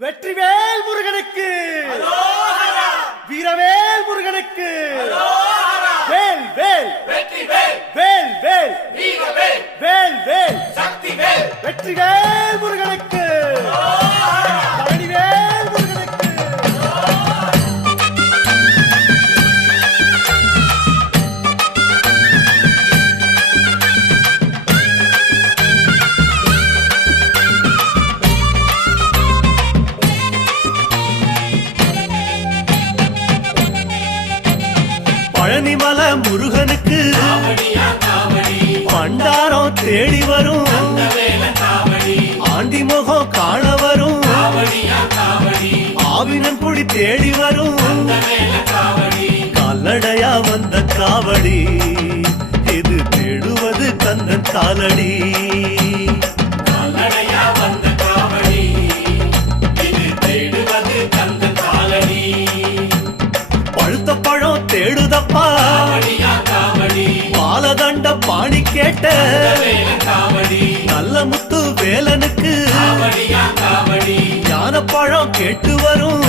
வெற்றிவேல் முருகனுக்கு, வீரவேல் முருகனுக்கு, வேல் வேல் வேல் வேல் வேல் வேல் வெற்றிவேல் முருகனுக்கு, பழனிவேல் முருகனுக்கு. பழனிமல முருகனுக்கு பண்டாரம் தேடி வரும், ஆண்டி முகம் காண வரும், ஆவினன் குடி தேடி வரும், கால்நடையா வந்த காவடி இது தேடுவது கந்தன் காலடி. பழுத்த பழம் தேடுதப்பா பாலதண்ட பாணி கேட்ட நல்ல முத்து வேலனுக்கு ஞான பழம் கேட்டு வரும்,